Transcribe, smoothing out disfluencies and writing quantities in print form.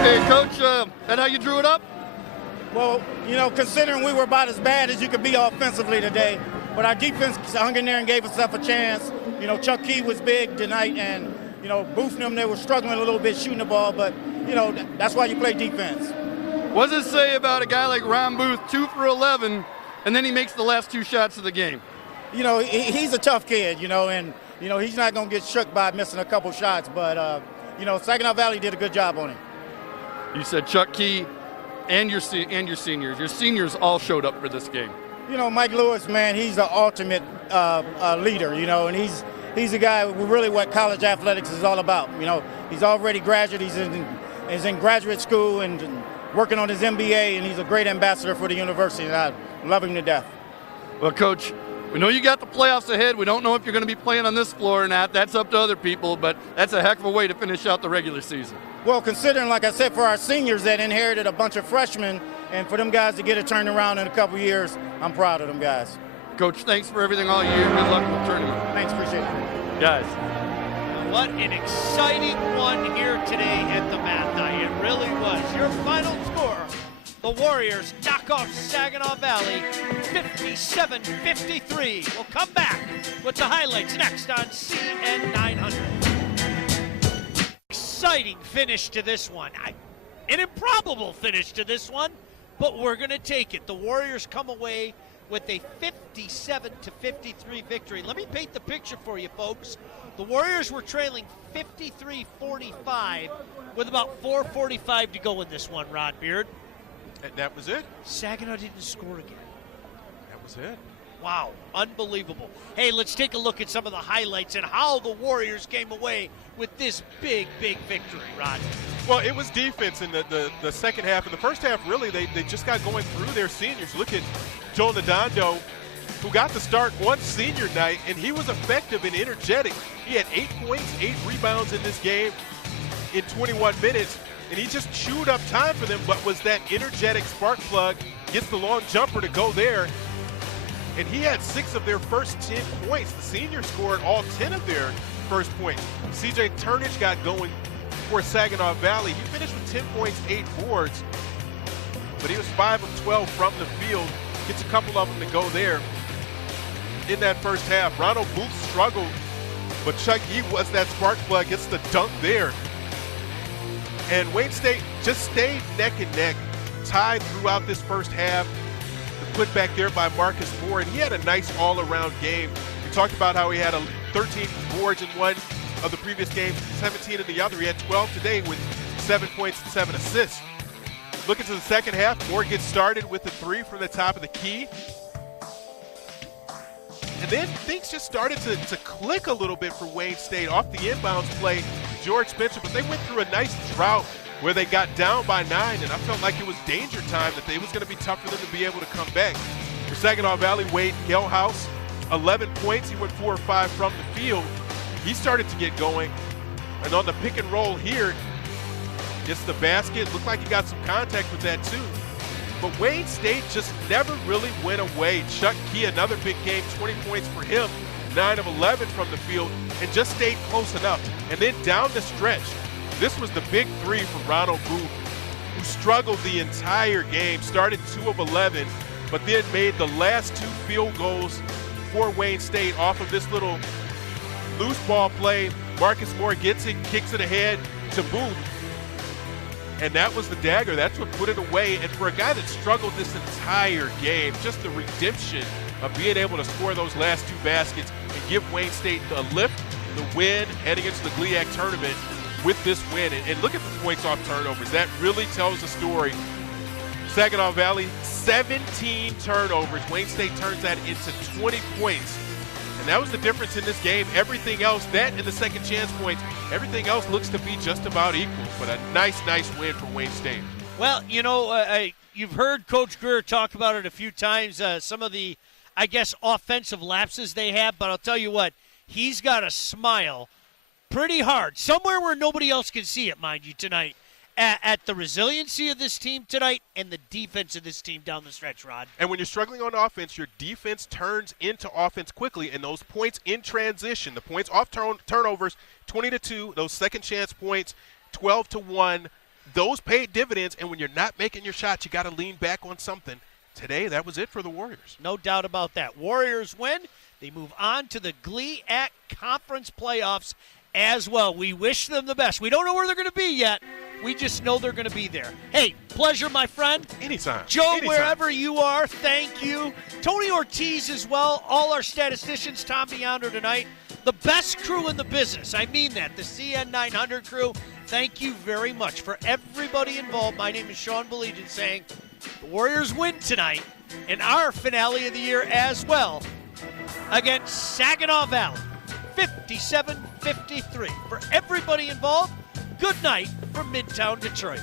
Hey, Coach, that how you drew it up? Well, you know, considering we were about as bad as you could be offensively today, but our defense hung in there and gave us a chance. You know, Chuck Key was big tonight, and, you know, Booth and them, they were struggling a little bit shooting the ball, but, you know, that's why you play defense. What does it say about a guy like Ron Booth, 2 for 11, and then he makes the last 2 shots of the game? You know, he's a tough kid, you know, and, you know, he's not going to get shook by missing a couple shots, but, you know, Saginaw Valley did a good job on him. You said Chuck Key and your seniors. Your seniors all showed up for this game. You know, Mike Lewis, man, he's the ultimate leader, you know, and he's a guy who really what college athletics is all about. You know, he's already graduate. He's in graduate school and working on his MBA, and he's a great ambassador for the university, and I love him to death. Well, Coach, we know you got the playoffs ahead. We don't know if you're going to be playing on this floor or not. That's up to other people, but that's a heck of a way to finish out the regular season. Well, considering, like I said, for our seniors that inherited a bunch of freshmen, and for them guys to get it turned around in a couple years, I'm proud of them guys. Coach, thanks for everything all year. Good luck with the tournament. Thanks, appreciate it. Guys. What an exciting one here today at the Mathi. It really was. Your final score, the Warriors knock off Saginaw Valley 57-53. We'll come back with the highlights next on CN 900. Exciting finish to this one. An improbable finish to this one, but we're going to take it. The Warriors come away with a 57-53 victory. Let me paint the picture for you, folks. The Warriors were trailing 53-45 with about 4:45 to go in this one, Rod Beard. And that was it. Saginaw didn't score again. That was it. Wow, unbelievable. Hey, let's take a look at some of the highlights and how the Warriors came away with this big victory, Rod. Well, it was defense in the second half. In the first half, really, they just got going through their seniors. Look at Joe Nadondo, who got the start on senior night, and he was effective and energetic. He had 8 points, 8 rebounds in this game in 21 minutes, and he just chewed up time for them, but was that energetic spark plug, gets the long jumper to go there, and he had 6 of their first 10 points. The seniors scored all 10 of their first points. CJ Turnage got going for Saginaw Valley. He finished with 10 points, 8 boards, but he was 5 of 12 from the field. Gets a couple of them to go there in that first half. Ronald Booth struggled, but Chuck Yee was that spark plug, gets the dunk there. And Wayne State just stayed neck and neck, tied throughout this first half. The put back there by Marcus Moore, and he had a nice all-around game. We talked about how he had 13 boards in one of the previous games, 17 in the other. He had 12 today with 7 points and 7 assists. Looking to the second half, Moore gets started with the 3 from the top of the key. And then things just started to click a little bit for Wayne State off the inbounds play, George Spencer, but they went through a nice drought where they got down by 9, and I felt like it was danger time, that it was going to be tough for them to be able to come back. For Saginaw Valley, Wade Gelhaus, 11 points. He went 4 or 5 from the field. He started to get going, and on the pick and roll here, gets the basket. Looked like he got some contact with that too. But Wayne State just never really went away. Chuck Key, another big game, 20 points for him, 9 of 11 from the field, and just stayed close enough. And then down the stretch, this was the big 3 for Ronald Booth, who struggled the entire game, started 2 of 11, but then made the last 2 field goals for Wayne State off of this little loose ball play. Marcus Moore gets it, kicks it ahead to Booth. And that was the dagger. That's what put it away. And for a guy that struggled this entire game, just the redemption of being able to score those last 2 baskets and give Wayne State the lift, the win, heading into the GLIAC tournament with this win. And look at the points off turnovers. That really tells the story. Saginaw Valley, 17 turnovers. Wayne State turns that into 20 points. And that was the difference in this game. Everything else, that and the second chance points, everything else looks to be just about equal. But a nice win for Wayne State. Well, you know, you've heard Coach Greer talk about it a few times, some of the, I guess, offensive lapses they have. But I'll tell you what, he's got to smile pretty hard, somewhere where nobody else can see it, mind you, tonight, at the resiliency of this team tonight and the defense of this team down the stretch, Rod. And when you're struggling on offense, your defense turns into offense quickly, and those points in transition, the points off turnovers, 20-2, those second chance points, 12-1, those paid dividends, and when you're not making your shots, you got to lean back on something. Today, that was it for the Warriors. No doubt about that. Warriors win. They move on to the GLIAC Conference playoffs as well. We wish them the best. We don't know where they're going to be yet. We just know they're going to be there. Hey, pleasure, my friend. Anytime. Joe, Anytime. wherever you are, thank you. Tony Ortiz as well. All our statisticians, Tom Beyonder tonight. The best crew in the business. I mean that. The CN 900 crew. Thank you very much for everybody involved. My name is Sean Belegian saying the Warriors win tonight in our finale of the year as well against Saginaw Valley. 57-53. For everybody involved, good night from Midtown Detroit.